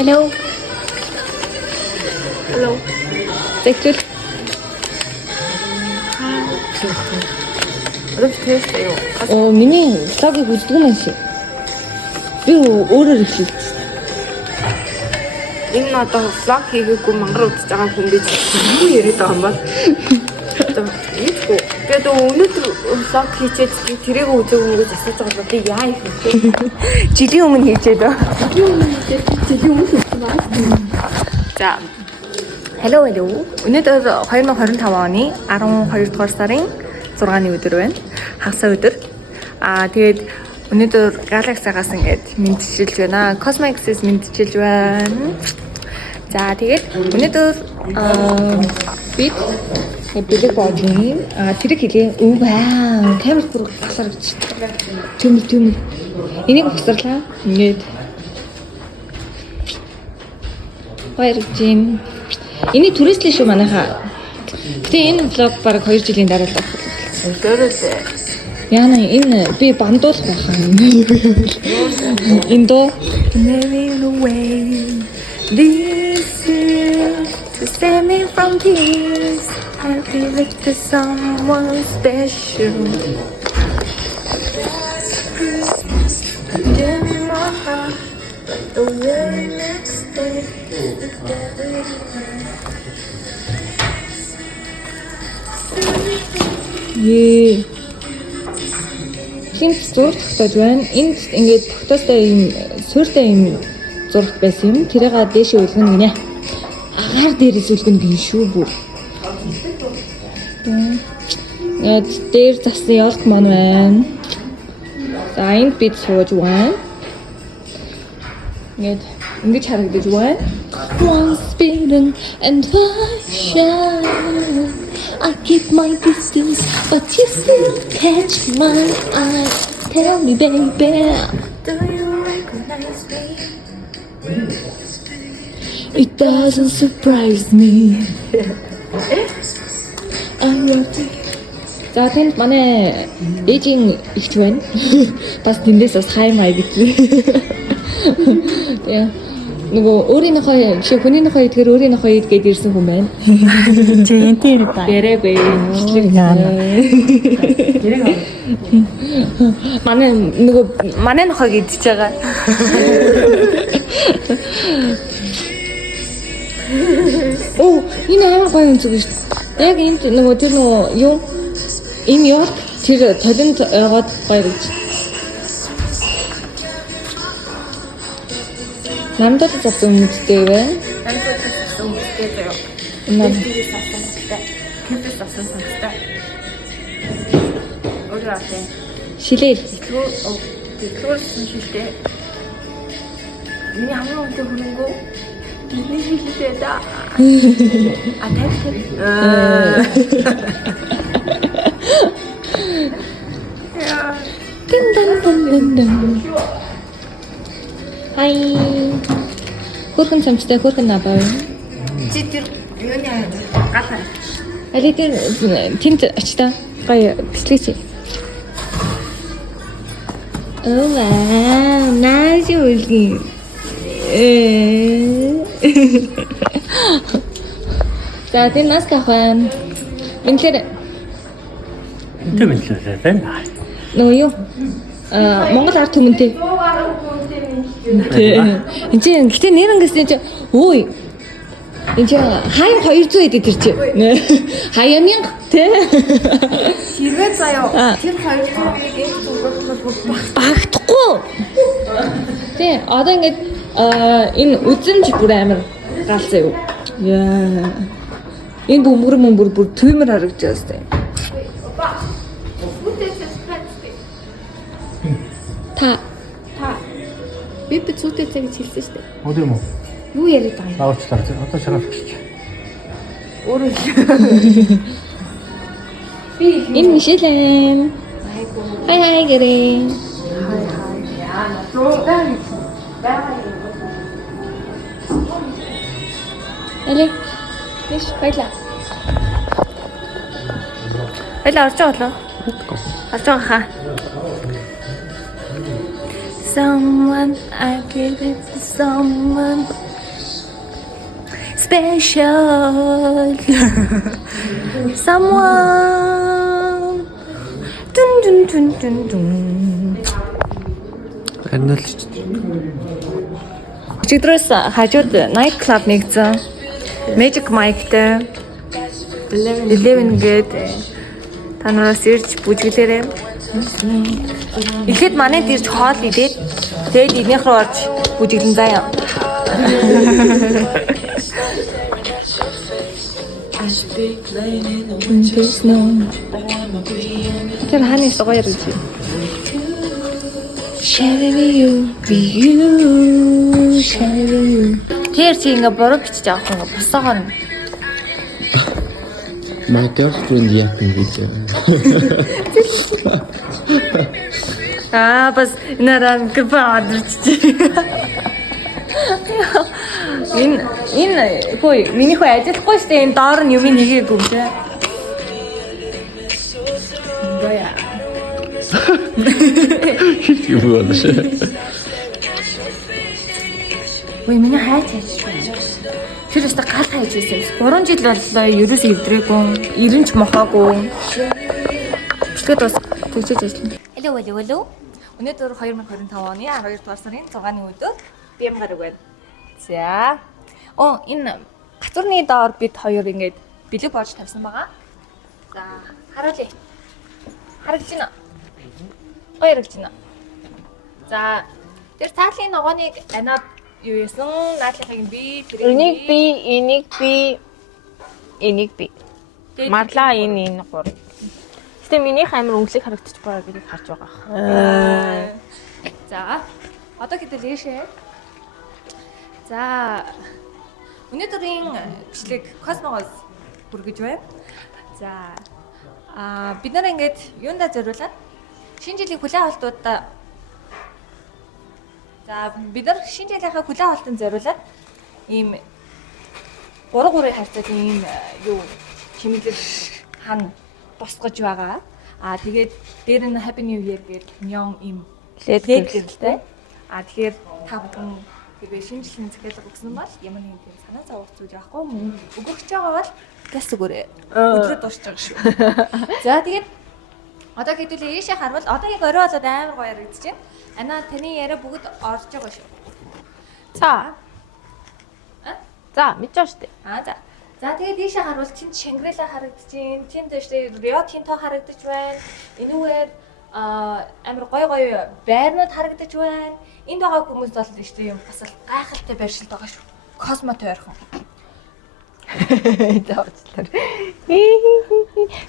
Hello. Hello. Зэчүүл. Өдөртөөсөө. Миний влогийг үздэг юм шиг. Би өөрөөр хэлчихсэн. Энэ одоо влог хийгээгүй мангар үзэж байгаа хүн гэж юу яриад байгаа юм бол. Би одоо өнөөдөр влог хийчээд тэрийг үзээгүй гэж асууж байгаа бол би яа их вэ? Жилийн өмнө хийжээд ба. Жилийн өмнө хийсэн баа. За. Hello. Өнөөдөр 2025 оны 12 дугаар сарын 6-ны өдөр байна. Хагас өдөр. Тэгээд өнөөдөр Galaxy-гаас ингээд мэдчилж байна. Cosmetics мэдчилж байна. За тэгээд өнөөдөр бид бэлэг боожин тэрэг хэлээ. Вау, камер бүр гасаар гэж. Төмөр. Энийг ухсарлаа. Ингээд баяржин. Энийг түрээслээ шүү манайхаа. Гэтэ энэ влог баг 2 жилийн дараа л авах. Өөрөөсөө Яна энэ би бандуулах байхаа. Энэ доо Never away this is to save me from tears. I feel like to someone special. give me my heart the very next day. Ее. Хин зураг тогтоож байна. Энд ингээд тогтоостой юм суурьтай юм зурагт байсан юм. Тэрийгээ дээшээ үлгэн гинэ. Агаар дээрээс үлгэн гин шүү бүр. Яд дээр засан ялт маань байна. За энд бид сууж байна. Ингээд ингэж харагдаж байна. Once bitten and twice shy. I keep my distance, but you still catch my eye. Tell me, baby, Do you recognize me? it doesn't surprise me. I'm ready. За тэнд манай ээжийн ихч байна. Бас тэндээс бас хаймаа гэдэг. Тэгээ нөгөө өөрийнхөө жишээ хүнийхээ идэхээр өөрийнхөө идгээд ирсэн хүн байна. Чи энтэй ирээд байна. Бэрэ. Манай нохойг идчихэж байгаа. Оо, энэ амар гоё үнцэг шүү дээ. Яг энд нөгөө тэр нөгөө юу энэ ёрк тэр толинд яваад гоё гэж. Намдад завсан үнэтэй байна. Шилээл. Тэгвэрсэн шилтэй. Миний хамгийн өндөр хөрөнгөө бидний шилтэй да. Дэн. Хай. Хөрхөн цамцтай хөрхөн набаа. Чи тэр юуны галаа. Али тэр тэнд очтаа гоё бичлэгийг. Oh wow, nice үлгий. За тэр нас кахан. Ингээр байна. нөгөө юу? Монгол ард түмэнтэй. Энд чинь гэтээ нэрнгээс чинь өөй. Энд чинь хаяа 200 эд тэр чи. Хаяа 1000 тий. Хэрвээ заяа тэр 200-ыг энэ зүгээс багтахгүй. Тий, одоо ингээд энэ үзэмж бүр амар галзаа юу. Яа. Энэ бөмбөр бүр түймэр харагдаж байна. Та би зүйтэй цаг гэж хэлсэн шүү дээ. Өдөр юм уу? Юу яриад байгаа юм? Баавчлаа. Одоо шагаалч. өөрөө Энэ Мишелэн. Хай гэрээ. Алей. Биш байлаа. Байлаа орж байгаа болоо. Орж байгаа хаа. Someone I give it to someone special. Someone. Dun dun dun dun dun. Чигдрээс хажууд night club нэгсэн. Magic Mike-тэй 11 гээд та нараас ирж бүжгэлээрээ. Ихэд манайд ирж хоол идээд тэгээд эднийх рүү орж бүжиглэн заяа. Тэр ханаас гоё ярьж байна. Sharing you, sharing you. Тэр чи ингээ буруу бичиж авах юм босоогоор. My girlfriend yapping with you. Бас наран гвадрч. Энэ хөөе миний хөө ажиллахгүй штэ энэ доор нь юм нэгээгүй юм те. Гая. Юу болоош. Ой миний хайж байна. Тэр өстө гал хайж байсан. 3 жил боллоо ерөөсөө эвдрээгүй. 90 ч мохоогүй. Бичлэгэд бас тэгжээж ажиллана. Hello. Өнөөдөр 2025 оны 12 дугаар сарын 6-ны өдөр бие гараг байна. За. Энэ гацурны доор бид хоёр ингэж бэлэг болж тавьсан байгаа. За, харуулъя. Харагдаж байна. Харагдаж байна. За, тэр цаалын ногооныг анаад юу яасан? Наадлахыг би Энийг би. Марлаа энэ 3. Гэтэ минийх амир өнгөлөг харагдчих байгаа гэдгийг харж байгаа. За, одоо хэдэл ийшээ. За, өнөөдрийн бичлэг Космогоос хүргэж байна. За, бид нар ингээд юундаа зориулаад шинэ жилийн хүлээн авалтуудаа бид нар шинэ жилийнхаа хүлээн авалтанд зориулаад ийм 3 харьцаг ийм юу хэмнэлэг хан босгож байгаа. Тэгээд дээр нь Happy New Year гэж нён ийм лед гэрэлтэй. Тэгэхээр та бүхэн тэгээ шинэ жилийн захиалга өгсөн бол ямар нэгэн тийм санаа зовох зүйл яахгүй мөн өгөх ч байгаа бол газ өгөөрэй. Өдрөө дуусч байгаа шүү. За тэгээд одоо хэдүүлээ ийшээ харвал одоо яг орой болоод амар гоё ярагдаж байна. Ана таны яриа бүгд орж байгаа шүү. За, мэдэж байгаа шүү дээ. За тэгээд ийшээ харвал тэнд Шангрила харагдаж байна. Тэнд Рио Тинто харагдаж байна. Энүүгээр амар гоё байрнууд харагдаж байна. Энд байгаа хүмүүс бол тийм бас л гайхалтай байршилд байгаа шүү. Космотой ойрхон. Заавчлаар.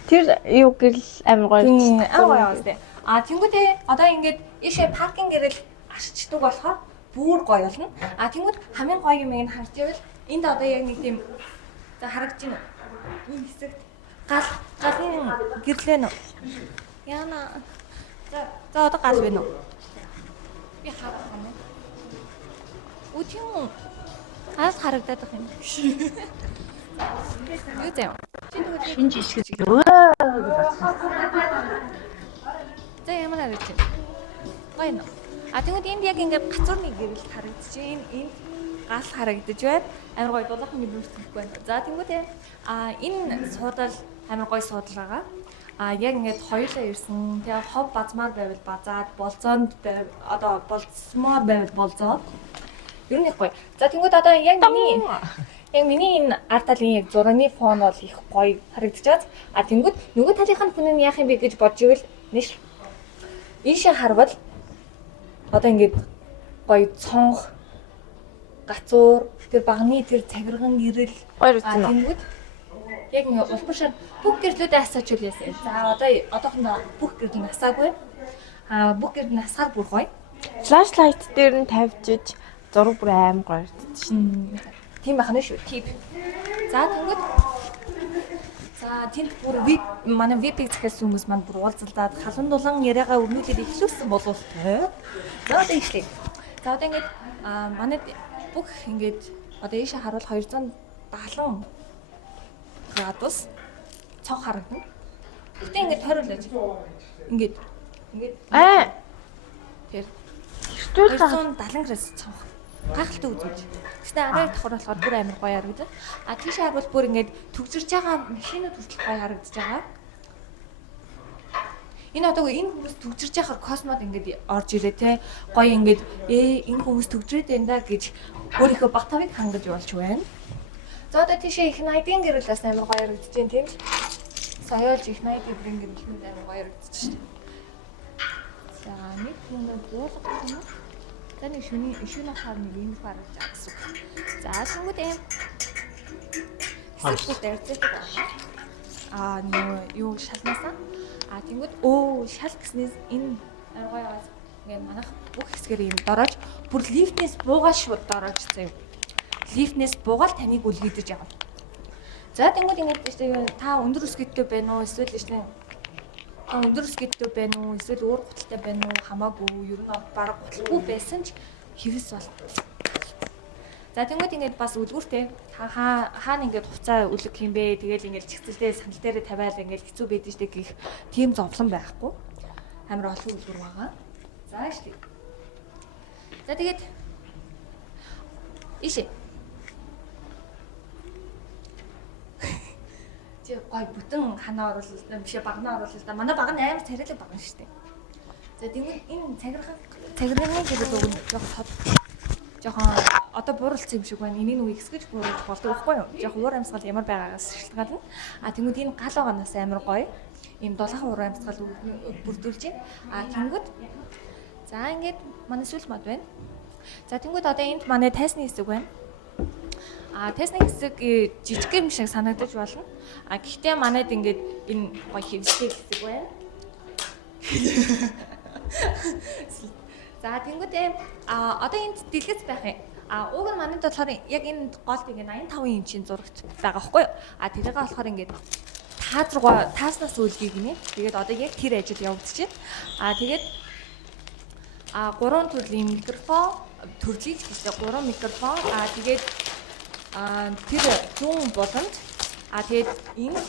Тэр юу гэрэл амар гоё. Гоё үстэй. Тэнгүүтээ одоо ингээд ийшээ паркинг гэрэл арчдаг болохоор бүр гоё болно. Тэнгүүд хамгийн гоё юм ин харж ивэл энд одоо яг нэг тийм за харагдаж байна. Энэ хэсэгт галын гэрлээ нөө. Яна. За одоо гал байна уу? Би харах юм. Үтэн гал харагдаад байгаа юм. Юу заяа? Шинж ишгэж. За ямар харагдаж байна? Гоё нөө. Тэнгүүд энд яг ингээд гацуурны гэрэл харагдаж байна. Энд гал харагдаж байна. Амар гоё дулаахан нэмэрсэхгүй байна. За тэнгүүдээ энэ суудал амар гоё суудал байгаа. Яг ингээд хоёулаа ирсэн. Тэгээ хов базмаар байвал базаад, болзоонд байв одоо болцмоор байвал болзоод. Ер нь их гоё. За тэнгүүд одоо яг миний энэ арт талын яг зургийн фон бол их гоё харагдчихад. Тэнгүүд нөгөө талынх нь хүн нь яах юм бэ гэж бодж ивэл нэш. Ийшээ харвал одоо ингээд гоё цонх гацуур тэр багны тэр цагирган гэрэл тэнгүүд яг нэг улбашаар бүх гэрлүүдээ асаач үл яасан. За одоохондоо бүх гэрэл насаагүй. Бүх гэрэл насаар бүр гоё. Флашлайт дээр нь тавьжиж зураг бүр аим гоё шин. Тийм байна шүү. Тип. За тэнгүүд тэнд бүр манай VIP захиалсан хүмүүс маань бүр уулзалдаад халан дулан яриагаа өрнүүлээд эхлүүлсэн болов те. За одоо ишлээ. За одоо ингээд манайд бүх ингээд одоо ийшээ харуул 270 градус цог харагдана. Гэтэ ингээд тойруулж ингээд тэр 270 градус цог. гахалтай үзүүж. Тэгснэ арай давхар болохоор бүр амар гоё харагдав. А тийш харвал бүр ингээд төгсөрж байгаа машинууд хүртэл гоё харагдаж байгаа. Энэ одоо энэ хүмүүс төгсөрж байхаар космод ингээд орж ирээ те гоё ингээд энэ хүмүүс төгсрээд байна да гэж өөрийнхөө батавыг хангаж болж байна. За одоо тийшээ их найдын гэрэл бас амар гоё харагдаж байна тийм. Соёолж их найдын гэрэл нь амар гоё харагдаж байна. За нэг юм буулгах юм. За нэг шөнийн хаар нэг юм харагдаж байгаа гэсэн. За тэгвэл хавчтай ярьцдаг байна. Нэг юу шалнасаа. Тэгвэл шал гэснээс энэ аргой аваад ингээд манайх бүх хэсгээр юм дорож бүр лифтнээс буугаад шууд дорож заяа. Лифтнээс буугаад таныг үлгийдэж явна. За тэгвэл ингээд та өндөр өсгөдтэй байна уу эсвэл өндөр өсгөдтэй байна уу эсвэл өөр гуталтай байна уу хамаагүй ер нь баг гуталгүй байсан ч хэвс бол. За тэгвэл ингээд бас үлгүүртэй хаана ингээд хуцаа үлэг юм бэ тэгэл ингээд чигцэлдээ сандал дээр тавиал ингээд хэцүү байдаг штэ гэх тийм зовлон байхгүй амар олон үлгүүр байгаа. За штэ. За тэгээд ишээ чи гой бүтэн ханаа оруулал бишээ багнаа оруулал да манай баг нь амар царилэг баг нь штэ. За тэгвэл энэ цагирганы гэдэг үг нь жоохон одоо бууралцсан юм шиг байна. Энийг нэг хэсгэж бууруулж болдог байхгүй юу? Жоохон уур амьсгал ямар байгаагаас шалтгаална. Тэнгүүд энэ гал байгаанаас амар гоё. Ийм долоохон уур амьсгал бүрдүүлж байна. Тэнгүүд за ингээд манай сүүл мод байна. За тэнгүүд одоо энд манай тайсны хэсэг байна. Тайсны хэсэг жижиг юм шиг санагдаж болно. Гэхдээ манайд ингээд энэ гоё хэвстэй хэсэг байна. За тэнгүүд одоо энд дэлгэц байх юм. Уг нь манайд болохоор яг энэ голд ингээд 85 инчийн зурагт байгаа байхгүй юу? Тэрийг болохоор ингээд тааснаас үлгийг нэ. Тэгээд одоо яг тэр ажил явагдаж байна. Тэгээд 3 төрлийн микрофон төрлийг гэсэн 3 микрофон тэгээд тэр зүүн буланд тэгээд энэ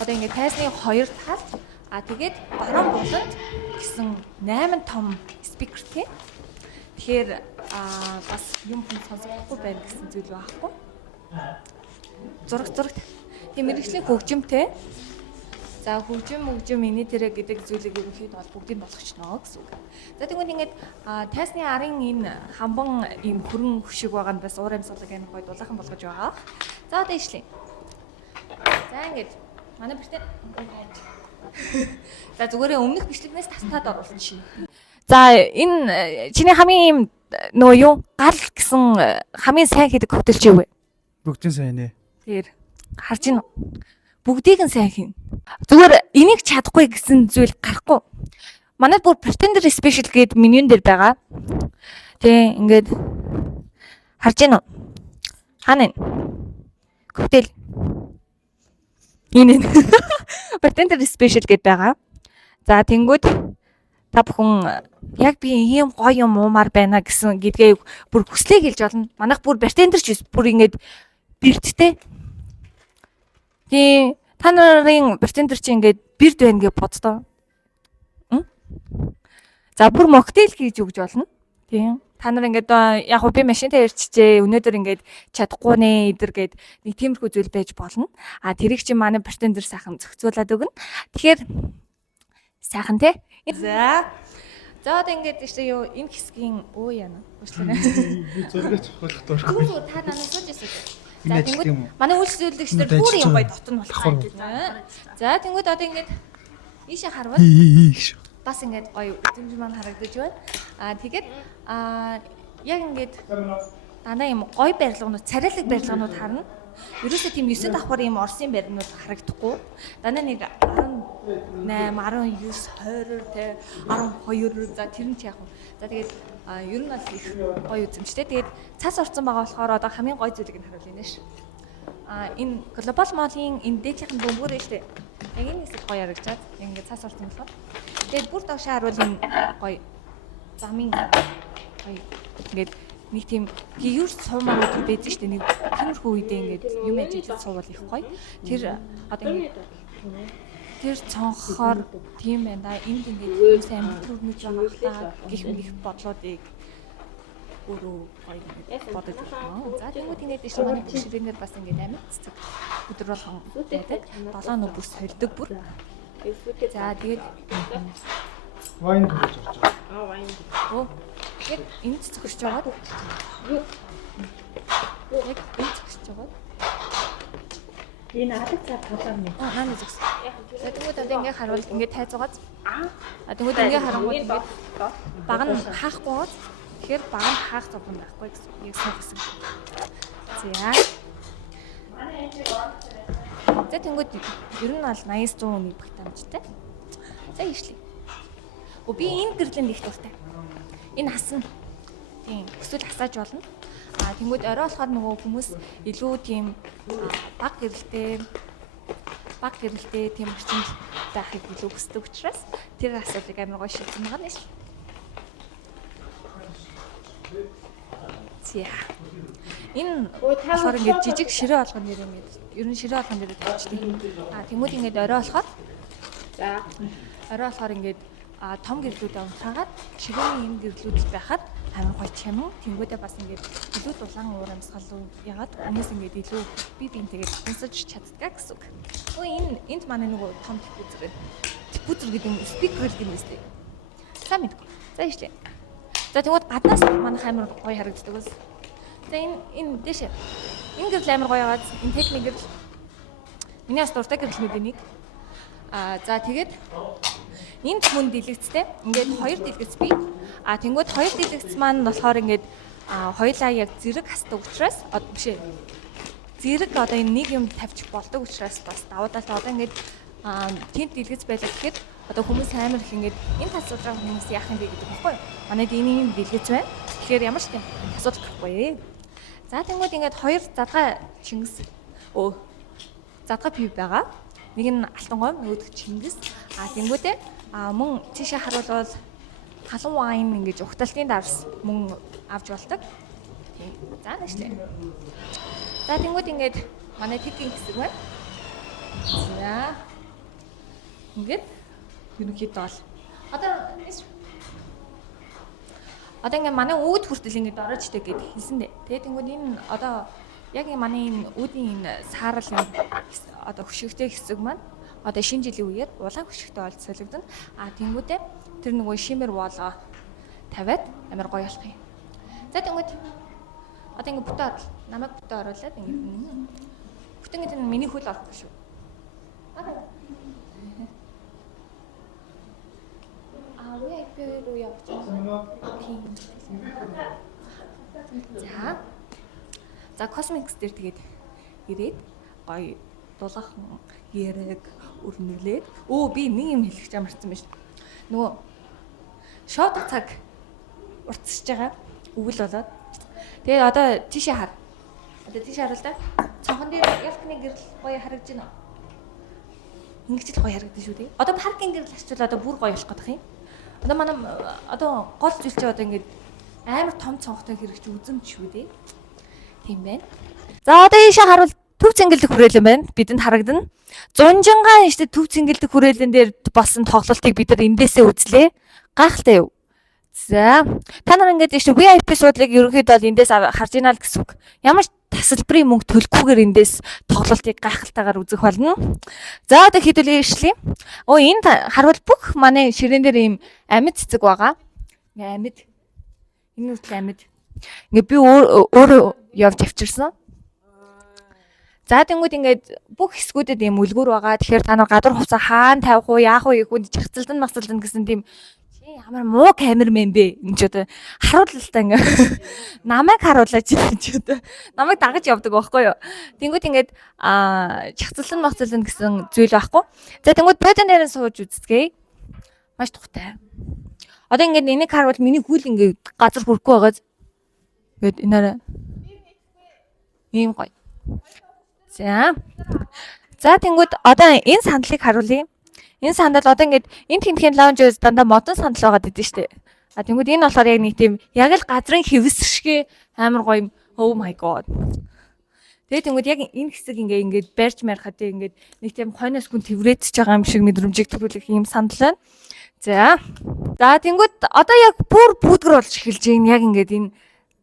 одоо ингээд тайсны 2 талд тэгээд баруун буланд гэсэн 8 том спикер тийм. Тэгэхээр бас юм сонсохгүй байна гэсэн зүйл байхгүй. Зураг. Тийм мэрэгжлийн хөгжимтэй. За хөгжим миний тэрэ гэдэг зүйлийг өгөхөд бол бүгдийг болгочноо гэсэн үг. За тэгвэл ингээд тайсны арын энэ хамбан ийм хөрөн хөшиг байгаа нь бас уур амьсгалыг амар гоё дулаахан болгож байгаа. За одоо ишлээ. За ингээд манай бэртээ за зүгээр өмнөх бичлэгнээс тастаад оруулсан шин. За энэ чиний хамгийн нөгөө юу гал гэсэн хамгийн сайн хийдэг хөтөлч юу вэ? Бүгдийн сайн ээ. Тэр харж гин бүгдийг нь сайн хийн. Зүгээр энийг чадахгүй гэсэн зүйл гарахгүй. Манайд бүр Pretender Special гэдэг менюн дээр байгаа. Тэг ингээд харж гин үү? Хаана вэ? Коктейл. Энэ Pretender Special гэдэг байгаа. За тэнгүүд та бүхэн яг би ийм гоё юм уумаар байна гэсэн гэдгээ бүр хүслээ хэлж болно. Манайх бүр Pretender ч бүр ингээд бэрттэй. Тийм та нарын Pretender чи ингээд бэрд байна гэж боддоо. За бүр моктейл хийж өгч болно. Тийм. Та нар ингээд яг би машинтай ярьчихжээ. Өнөөдөр ингээд чадахгүй нэ эдэр гээд нэг тиймэрхүү зүйл байж болно. Тэрийг чи манай Pretender сайхан зохицуулаад өгнө. Тэгэхээр сайхан те. За одоо ингээд тийш юу энэ хэсгийн яана. Уучлаарай. Би зургийг цохиулах дургүй. Та надад сууж ирсэн. За тэнгууд манай үйлчлүүлэгчдэр бүр юм гоё дотн болох юм байна. За тэнгууд одоо ингээд ийшээ харвал бас ингээд гоё үзэмж маань харагдаж байна. Тэгээд яг ингээд дандаа юм гоё барилгууд, царайлаг барилгууд харна. Ерөөсөө тийм 9 давхар юм Орсын баримтууд харагдахгүй. Дандаа нэг 18, 19, 20 те 12 за тэр нь ч яг. За тэгээд ер нь бол их гоё үзэмжтэй. Тэгээд цас орсон байгаа болохоор одоо хамгийн гоё зүйлийг нь харуулъя нэ ш. Энэ глобал молын энэ дээдлийн бөмбөр нь штэ. Яг энэ хэсэг гоё харагдаад ингээд цас орсон болохоор. Тэгээд бүр доошоо харуул энэ гоё замын гоё ингээд нэг тийм гүйр суумаар байдаг шүү дээ. Нэг тиймэрхүү үедээ ингээд юм ажиглаж суувал их гоё. Тэр одоо ингээд тэр цонхоор тийм байна да. Энд ингээд хүмүүс амьд төрмөж байгаа гэх мэт бодлоодыг өөрөө гоё ингээд бодож байна. За тэгвэл тэгээд тийш манай ширээнээр бас ингээд амин цэцэг өдөр болгон байдаг. 7 өнөө бүр сольдог бүр. За тэгээд Вайн гэж орж байгаа. оо яг энэ цэцэг өсч байгаа. Юу? Яг энэ цэцэг өсч байгаа. Энэ алаг цаа толгойн нь. Хаана зүгс. За тэгвэл одоо ингээд харуул ингээд тайзуугаад. Тэгвэл ингээд харангууд ингээд баг нь хаахгүй гоо. Тэгэхээр баг нь хаах зовхон байхгүй гэсэн яг сонсон. За. За тэгвэл ер нь бол 80-100 хүний багтаамжтай. За ижлээ. Би энэ гэрлийн их дуртай. Энэ хасан. Тийм. Эсвэл хасааж болно. Тэнгүүд орой болохоор нөгөө хүмүүс илүү тийм баг гэрэлтэй тийм орчинд байхыг илүү хүсдэг учраас тэр асуудлыг амар гоё шийдсэн байгаа нь шүү. Зя. Энэ болохоор ингээд жижиг ширээ болгоно нэр юм. Ер нь ширээ болгоно нэр тавьчихдаг. Тэнгүүд ингээд орой болохоор ингээд том гэрлүүдээ унтраагаад ширээний юм гэрлүүд байхад амар гоё чамин тэнгүүдээ бас ингээд илүү дулаан уур амьсгал ягаад хүмүүс ингээд илүү бинтэйгээ тэнцэж чаддаг гэсэн үг. Энд манай нөгөө том типүзэр гэдэг юм спикер гэдэг юм өстэй. Сайн мэдгүй. За ижлээ. За тэгвэл гаднаас манайх амар гоё харагддаг ус. За энэ дэшээ. Энэ гэрэл амар гоё яваад энэ техник гэрэл. Миний бас дуртай гэрлнүүдийн нэг. За тэгээд энэ түмэн дэлгэцтэй ингээд хоёр дэлгэц бий. Тэнгүүд хоёр дэлгэц маань болохоор ингээд хоёулаа яг зэрэг хасдаг учраас бишээ. Зэрэг одоо энэ нэг юм тавьчих болдог учраас бас давуу талтай одоо ингээд тэнд дэлгэц байлаа гэхэд одоо хүмүүс амар их ингээд энэ тасалж байгаа хүмүүс яах юм бэ гэдэг баггүй юу? Манайд энэ юм дэлгэц байна. Тэгэхээр ямар ч тийм асуудал гарахгүй. За тэнгүүд ингээд хоёр задгаа Чингис задгаа пив байгаа. Нэг нь алтан гом, нөгөөдг Чингис. Тэнгүүдээ мөн тийшээ харуулвал халуун вайн ингэж ухталтын давс мөн авч болдог. За нэшлээ. За тэнгүүд ингээд манай тэдгийн хэсэг байна. За. Ингээд ерөнхийдөө бол одоо ингээд манай үүд хүртэл ингээд ороочтой гэд хэлсэн дээ. Тэгээд тэнгүүд энэ одоо яг манай энэ үүдийн энэ саарал одоо хөшигтэй хэсэг маань одоо шинэ жилийн үеэр улаан хөшигтэй болж солигдно. Тэнгүүдээ тэр нөгөө шимэр воолоо тавиад амар гоё болох юм. За тэнгүүд одоо ингэ бүтэ орол намайг бүтэ оруулаад ингэ бүтэн гэдэг нь миний хөл орохгүй шүү. VIP руу явж байгаа. За Cosmix дээр тэгээд ирээд гоё дулаахан ярэг өрнүүлээд би нэг юм хэлэх гэж амарсан байна шүү. Нөгөө шоуд цаг уртсаж байгаа өвөл болоод тэгээд одоо тийшээ хар. Одоо тийшээ харуул та. Цонхон дээр ялкны гэрэл гоё харагдаж байна. Ингэж л гоё харагдаж шүү дээ. Одоо паркинг гэрэл ачвал одоо бүр гоё болох гэдэг юм. Одоо манай одоо гол зүйл чи одоо ингэж амар том цонхтой хэрэгч үзэмж шүү дээ. Тийм байна. За одоо ийшээ харуул төв цэнгэлдэх хүрээлэн байна. Бидэнд харагдана. Зунжингаа ishte төв цэнгэлдэх хүрээлэн дээр болсон тоглолтыг бид нар эндээсээ үзлээ. Гайхалтай юу? За та нар ингээд ishte VIP суудлыг ерөнхийдөө бол эндээс харж ийна л гэсэн үг. Ямар ч тасалбарын мөнгө төлөхгүйгээр эндээс тоглолтыг гайхалтайгаар үзэх болно. За одоо хэдүүлээ ишлээ. Энд харуул бүх манай ширээн дээр ийм амьд цэцэг байгаа. Ингээ амьд. Энэ үртэл амьд. Ингээ би өөрөө явж авчирсан. За тэнгууд ингээд бүх хэсгүүдэд ийм үлгүүр байгаа. Тэгэхээр та нар гадар хувцас хаана тавих уу, яах вэ гэхүүнд чагцалдан махцалдан гэсэн тийм чи ямар муу камермен бэ? Энд ч одоо харуулалтаа ингээ намайг харуулаач чи одоо намайг дагаж явдаг байхгүй юу? Тэнгууд ингээд чагцалдан махцалдан гэсэн зүйл байхгүй. За тэнгууд бодон дээр сууж үзцгээе. Маш тухтай. Одоо ингээд энийг харуул миний хөл ингээд газар хүрхгүй байгааз. Ингээд энаараа ийм гоё. За тэнгууд одоо энэ сандлыг харуулъя. Энэ сандал одоо ингээд энэ тэнхгийн лаунж дандаа модон сандал байгаад идэв штэ. Тэнгууд энэ болохоор яг нэг тийм яг л газрын хэвс шиг амар гоё юм. Oh my god. Тэгээ тэнгууд яг энэ хэсэг ингээд барьж марихад ингээд нэг тийм хойноос хүн тэврээдж байгаа юм шиг мэдрэмжийг төрүүлэх юм сандал байна. За тэнгууд одоо яг бүр бүүдгэр болж эхэлж байна. Яг ингээд энэ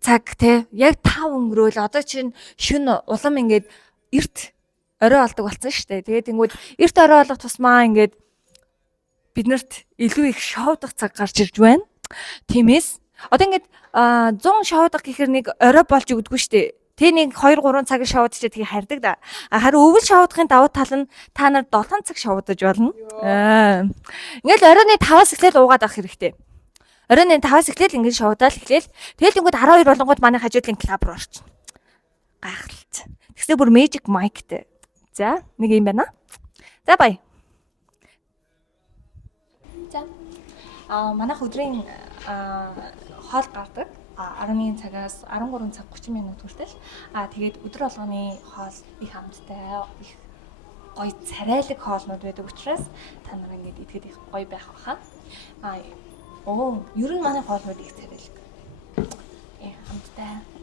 цаг те яг 5 өнгөрөөл одоо чинь шүн улам ингээд эрт орой болдог болсон шүү дээ. Тэгээд тэнгууд эрт орой болох тусмаа ингээд биднэрт илүү их шоудах цаг гарч ирж байна. Тиймээс одоо ингээд 100 шоудах гэхэр нэг орой болж өгдөггүй шүү дээ. Тэ нэг 2-3 цагийн шоудчихэд тийг хардаг да. Харин өвөл шоудахын давуу тал нь та нар 7 цаг шоудаж болно. Ингээл оройны 5-аас эхлээл уугаад авах хэрэгтэй. Оройны 5-аас эхлээл ингээд шоудаал эхлээл. Тэгэл ингээд 12 болонгууд манай хажуудлын клуб руу орчин. Гайхалтай. Тэгсээ бүр magic mic-тэй. За, нэг юм байна. За баяа. За. Манайх өдрийн хоол гардаг. 11 цагаас 13 цаг 30 минут хүртэл. Тэгээд өдөр болгоны хоол их хамттай, их гоё царайлаг хоолнууд байдаг учраас та нар ингээд идэхэд их гоё байх баха. Ер нь манай хоолнууд их царайлаг. Хамттай.